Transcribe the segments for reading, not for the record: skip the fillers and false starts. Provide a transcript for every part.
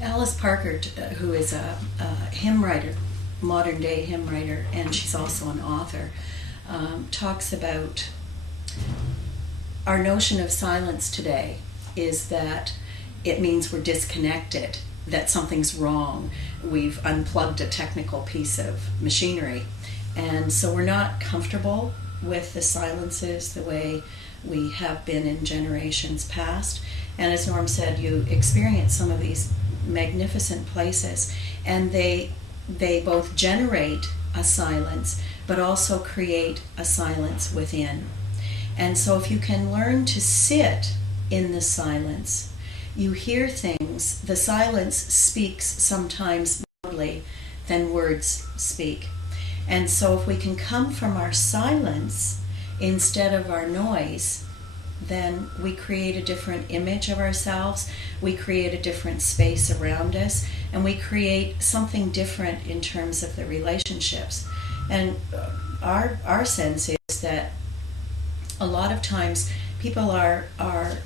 Alice Parker, who is a hymn writer, modern day hymn writer, and she's also an author, talks about our notion of silence today is that it means we're disconnected, that something's wrong, we've unplugged a technical piece of machinery. And so we're not comfortable with the silences the way we have been in generations past. And as Norm said, you experience some of these magnificent places, and they both generate a silence but also create a silence within. And so if you can learn to sit in the silence, you hear things. The silence speaks sometimes loudly than words speak. And so if we can come from our silence instead of our noise, then we create a different image of ourselves, we create a different space around us, and we create something different in terms of the relationships. And our sense is that a lot of times people are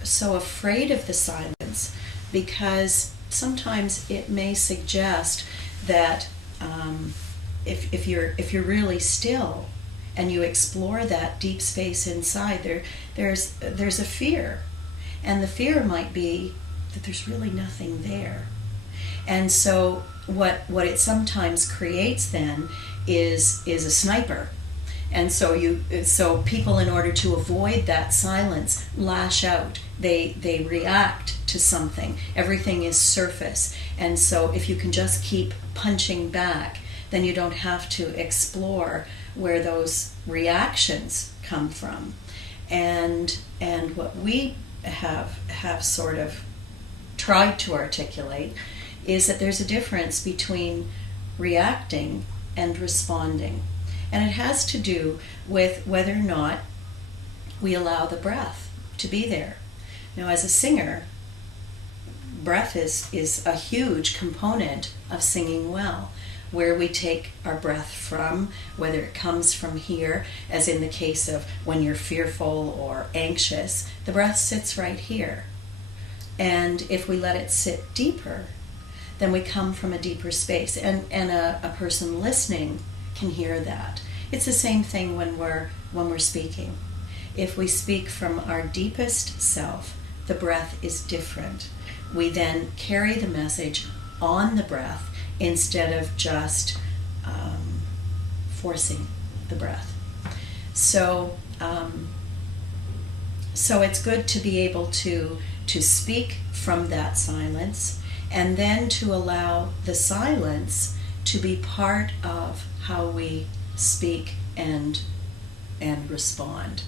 so afraid of the silence because sometimes it may suggest that if you're really still and you explore that deep space inside, there's a fear, and the fear might be that there's really nothing there. And so what it sometimes creates then is a sniper. And so people, in order to avoid that silence, lash out. They react to something. Everything is surface. And so if you can just keep punching back, then you don't have to explore where those reactions come from. And what we have sort of tried to articulate is that there's a difference between reacting and responding. And it has to do with whether or not we allow the breath to be there. Now, as a singer, breath is a huge component of singing well. Where we take our breath from, whether it comes from here, as in the case of when you're fearful or anxious, the breath sits right here. And if we let it sit deeper, then we come from a deeper space. And a person listening can hear that. It's the same thing when we're speaking. If we speak from our deepest self, the breath is different. We then carry the message on the breath instead of just forcing the breath. So it's good to be able to speak from that silence, and then to allow the silence to be part of how we speak and respond.